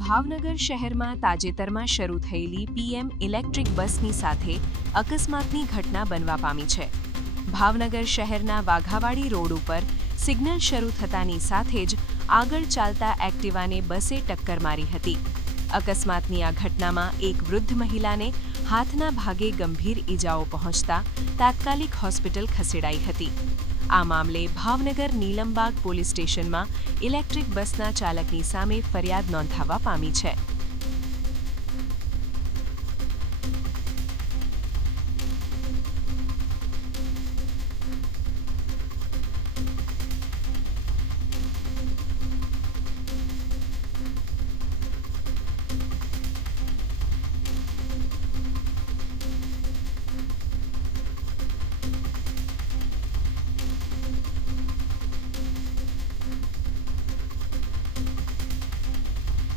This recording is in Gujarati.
ભાવનગર શહેરમાં તાજેતરમાં શરૂ થયેલી પીએમ ઇલેક્ટ્રિક બસની સાથે અકસ્માતની ઘટના બનવા પામી છે. ભાવનગર શહેરના વાઘાવાડી રોડ ઉપર સિગ્નલ શરૂ થતાની સાથે જ આગળ ચાલતા એક્ટિવાને બસે ટક્કર મારી હતી. અકસ્માતની આ ઘટનામાં એક વૃદ્ધ મહિલાને હાથના ભાગે ગંભીર ઈજાઓ પહોંચતા તાત્કાલિક હોસ્પિટલ ખસેડાઈ હતી. આ મામલે ભાવનગર નીલમબાગ પોલીસ સ્ટેશનમાં ઇલેક્ટ્રિક બસના ચાલકની સામે ફરિયાદ નોંધાવવા પામી છે.